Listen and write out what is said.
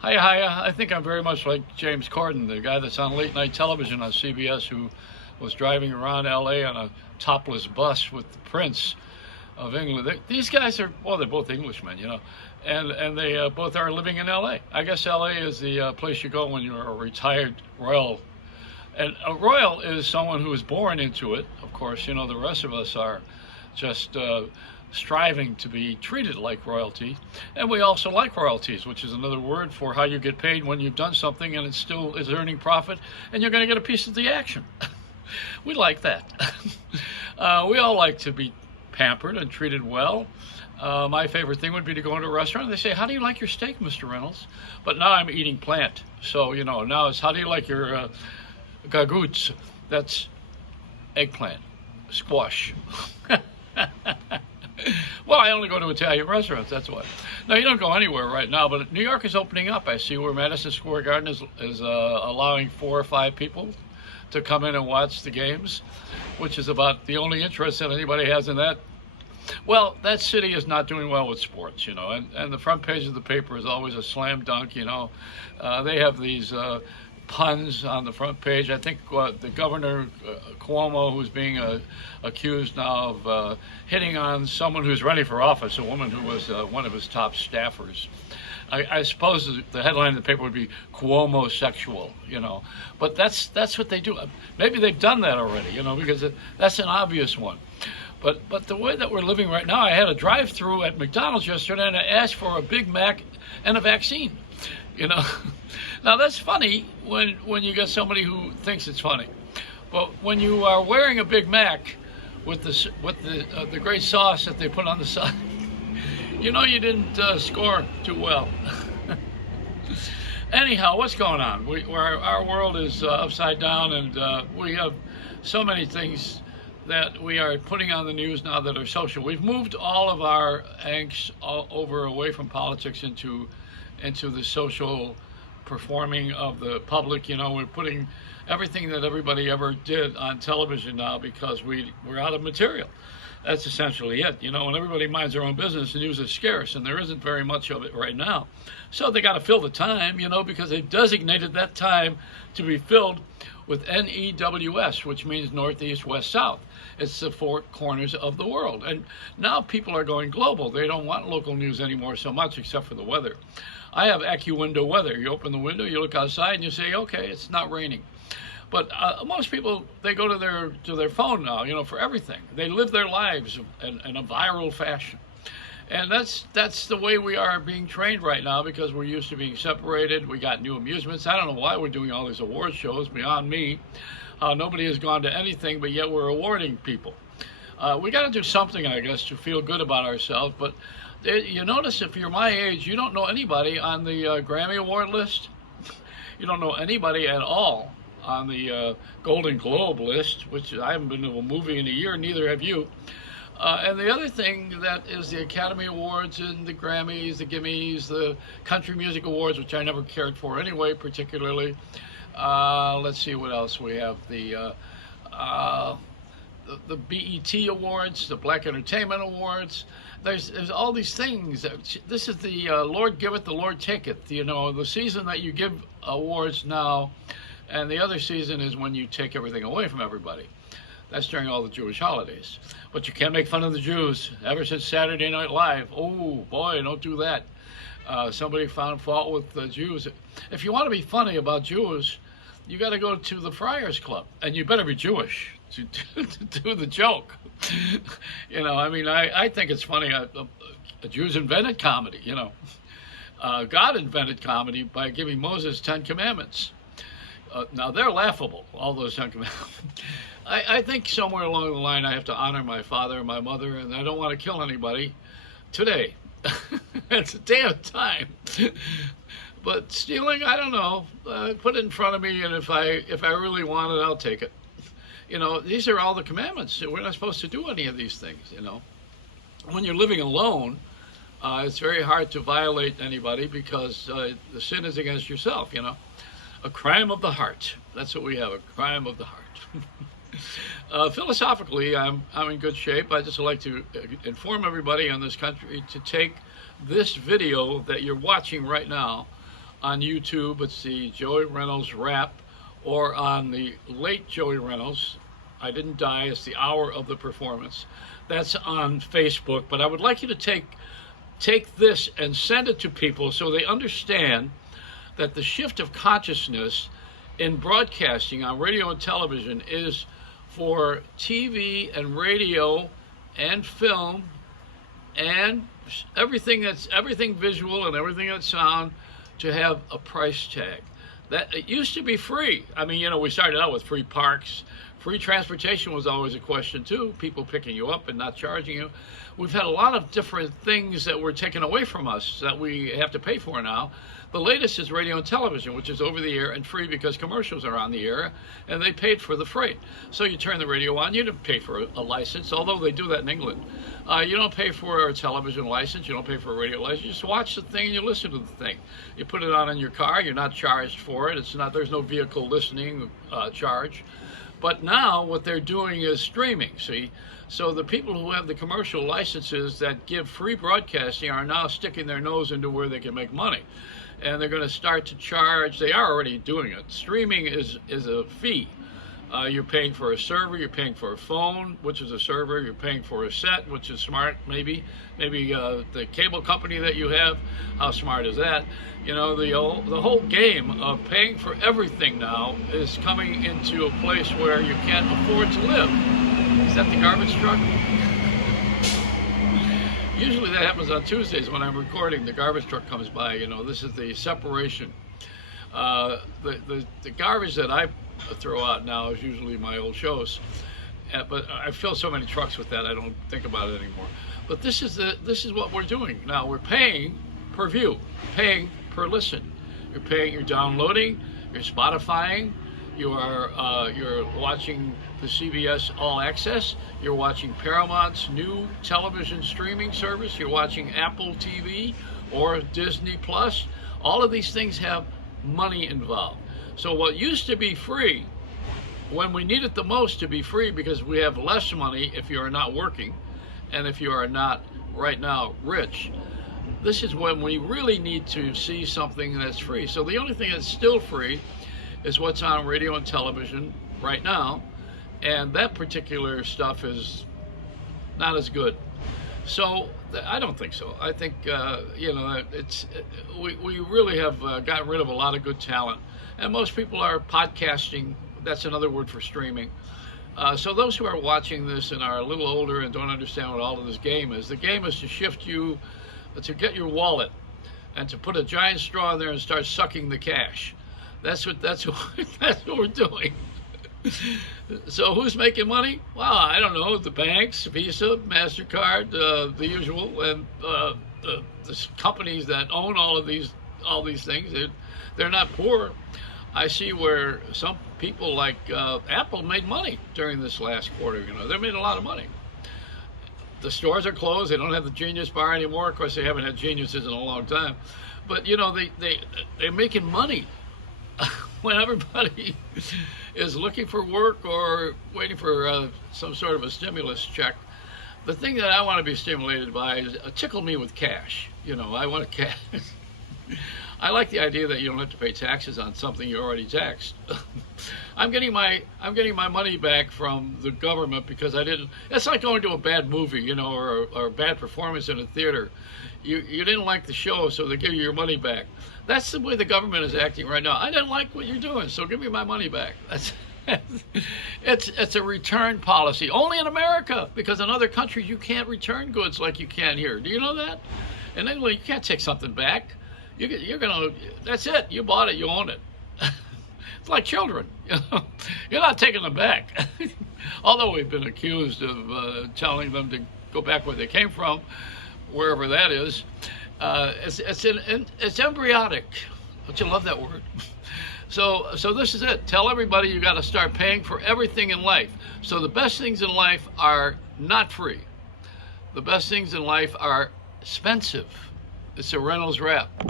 Hi. I think I'm very much like James Corden, the guy that's on late night television on CBS, who was driving around LA on a topless bus with the Prince of England. These guys are, well, they're both Englishmen, and they both are living in LA. I guess LA is the place you go when you're a retired royal. And a royal is someone who is born into it. Of course, the rest of us are just striving to be treated like royalty. And we also like royalties, which is another word for how you get paid when you've done something and it still is earning profit and you're going to get a piece of the action. We like that. We all like to be pampered and treated well. My favorite thing would be to go into a restaurant and they say, "How do you like your steak, Mr. Reynolds?" But now I'm eating plant. So, now it's, "How do you like your gagouts?" That's eggplant, squash. Well, I only go to Italian restaurants, that's why. Now, you don't go anywhere right now, but New York is opening up. I see where Madison Square Garden is allowing 4 or 5 people to come in and watch the games, which is about the only interest that anybody has in that. Well, that city is not doing well with sports, and the front page of the paper is always a slam dunk, They have these puns on the front page. I think the governor, Cuomo, who's being accused now of hitting on someone who's running for office, a woman who was one of his top staffers. I suppose the headline of the paper would be Cuomo sexual, but that's what they do. Maybe they've done that already, because that's an obvious one. But the way that we're living right now, I had a drive-through at McDonald's yesterday and I asked for a Big Mac and a vaccine. Now that's funny when you get somebody who thinks it's funny, but when you are wearing a Big Mac with the great sauce that they put on the side, you didn't score too well. Anyhow, what's going on? Our world is upside down, and we have so many things that we are putting on the news now that are social. We've moved all of our angst away from politics into the social performing of the public. We're putting everything that everybody ever did on television now because we're out of material. That's essentially it. When everybody minds their own business, the news is scarce, and there isn't very much of it right now. So they got to fill the time, because they've designated that time to be filled with NEWS, which means Northeast, West, South. It's the 4 corners of the world. And now people are going global. They don't want local news anymore so much, except for the weather. I have AccuWindow weather. You open the window, you look outside, and you say, okay, it's not raining. But most people, they go to their phone now, for everything. They live their lives in a viral fashion. And that's the way we are being trained right now, because we're used to being separated. We got new amusements. I don't know why we're doing all these award shows, beyond me. Nobody has gone to anything, but yet we're awarding people. We got to do something, I guess, to feel good about ourselves. But you notice, if you're my age, you don't know anybody on the Grammy Award list. You don't know anybody at all on the Golden Globe list, which I haven't been to a movie in a year, neither have you. And the other thing that is the Academy Awards and the Grammys, the Gimmies, the Country Music Awards, which I never cared for anyway, particularly. Let's see what else we have. The BET Awards, the Black Entertainment Awards. There's all these things. This is the Lord giveth, the Lord taketh. The season that you give awards now, and the other season is when you take everything away from everybody. That's during all the Jewish holidays. But you can't make fun of the Jews. Ever since Saturday Night Live, oh boy, don't do that. Somebody found fault with the Jews. If you want to be funny about Jews, you got to go to the Friars Club, and you better be Jewish to do the joke. I think it's funny. Jews invented comedy. God invented comedy by giving Moses 10 commandments. Now they're laughable, all those 10 commandments. I think somewhere along the line I have to honor my father and my mother, and I don't want to kill anybody today. It's a damn time. But stealing, I don't know. Put it in front of me, and if I really want it, I'll take it. These are all the commandments. We're not supposed to do any of these things. When you're living alone, it's very hard to violate anybody because the sin is against yourself. A crime of the heart. That's what we have, a crime of the heart. Philosophically, I'm in good shape. I just like to inform everybody in this country to take this video that you're watching right now on YouTube, it's the Joey Reynolds Rap, or on the late Joey Reynolds, I Didn't Die, it's the hour of the performance. That's on Facebook. But I would like you to take this and send it to people so they understand that the shift of consciousness in broadcasting on radio and television is for TV and radio and film and everything visual and everything that's sound to have a price tag. That it used to be free. I mean, we started out with free parks. Free transportation was always a question too, people picking you up and not charging you. We've had a lot of different things that were taken away from us that we have to pay for now. The latest is radio and television, which is over the air and free because commercials are on the air and they paid for the freight. So you turn the radio on, you don't pay for a license, although they do that in England. You don't pay for a television license, you don't pay for a radio license, you just watch the thing and you listen to the thing. You put it on in your car, you're not charged for it. There's no vehicle listening charge. But now what they're doing is streaming, see? So the people who have the commercial licenses that give free broadcasting are now sticking their nose into where they can make money. And they're going to start to charge, they are already doing it. Streaming is a fee. You're paying for a server, you're paying for a phone, which is a server, you're paying for a set, which is smart, maybe the cable company that you have, how smart is that? The whole game of paying for everything now is coming into a place where you can't afford to live. Is that the garbage truck? Usually that happens on Tuesdays when I'm recording. The garbage truck comes by. This is the separation. The garbage that I throw out now is usually my old shows, but I fill so many trucks with that I don't think about it anymore. But this is what we're doing now. We're paying per view, paying per listen. You're downloading, you're Spotifying, you're watching the CBS All Access, you're watching Paramount's new television streaming service, you're watching Apple TV or Disney Plus. All of these things have money involved. So what used to be free, when we need it the most to be free because we have less money if you are not working and if you are not right now rich, this is when we really need to see something that's free. So the only thing that's still free is what's on radio and television right now, and that particular stuff is not as good. So I don't think so. I think we really have gotten rid of a lot of good talent, and most people are podcasting. That's another word for streaming. So those who are watching this and are a little older and don't understand what all of this game is, the game is to shift you, to get your wallet, and to put a giant straw in there and start sucking the cash. That's what we're doing. So who's making money? Well, I don't know. The banks, Visa, MasterCard, the usual, and the companies that own all these things. They're not poor. I see where some people like Apple made money during this last quarter. They made a lot of money. The stores are closed. They don't have the Genius Bar anymore. Of course, they haven't had geniuses in a long time. But they're making money. When everybody is looking for work or waiting for some sort of a stimulus check, the thing that I want to be stimulated by is tickle me with cash. I want cash. I like the idea that you don't have to pay taxes on something you already taxed. I'm getting my money back from the government because I didn't. It's like going to a bad movie, or a bad performance in a theater. You didn't like the show, so they give you your money back. That's the way the government is acting right now. I didn't like what you're doing, so give me my money back. It's a return policy only in America, because in other countries you can't return goods like you can here. Do you know that? In England, you can't take something back. That's it. You bought it. You own it. It's like children. You're not taking them back. Although we've been accused of telling them to go back where they came from, wherever that is. It's embryonic. Don't you love that word? So this is it. Tell everybody you got to start paying for everything in life. So the best things in life are not free. The best things in life are expensive. It's a Reynolds Rap.